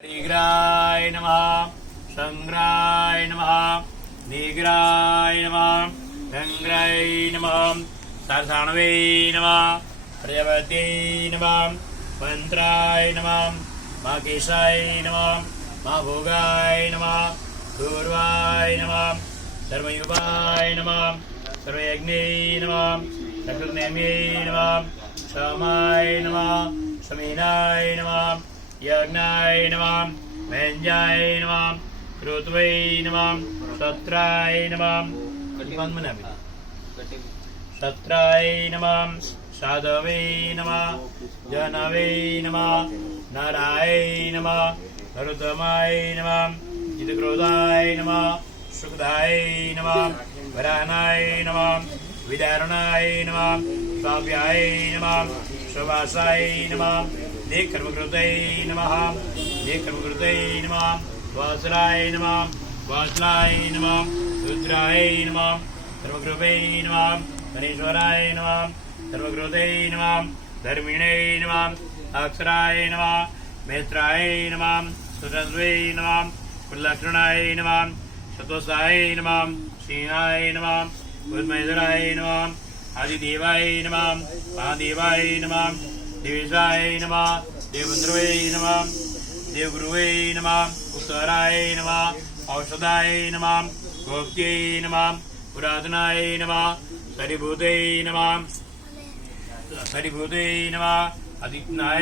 नीग्राय नमः संग्राय नमः नीग्राय नमः गंग्राय नमः सरसाणवे नमः प्रजापत्यै नमः मंत्राय नमः माकेशाय नमः महाभोगाय नमः पूर्वाय नमः धर्मयुगाय नमः सर्वयज्ञै नमः चतुर्नेम्यै नमः क्षमाय नमः समीनाय नमः यज्ञाय नमः मेंजाय नमः ऋतवे नमः सत्राय नमः सत्राय नमः साधवे नमः जनवे नमः नराय नमः नरोत्तमाय नमः जितक्रोधाय नमः सुखदाय नमः वरानाय नमः विदारणाय नमः काव्याय नमः सुवासाय नमः कर्मकृतये नमः कर्मकृतये नमः वासराय नमः वासलाय नमः रुद्राय नमः कर्मकृते नमः गणेश्वराय नमः कर्मकृतये नमः धर्मिणे नमः अक्षराय नमः मैत्राय नमः सुतन्वे नमः कुलक्षणाय नमः सतोषाय नमः सिंहाय नमः उन्महेश्वराय नमः आदिदेवाय नमः महादेवाय नमः देवेशाय नमः देवबंधुवे नमः देवगुरुवे नमः उत्तराय नमः औषधाय नमः गोप्त्यै नमः पुरातनाय नमः सरिभूते नमः अदित्याय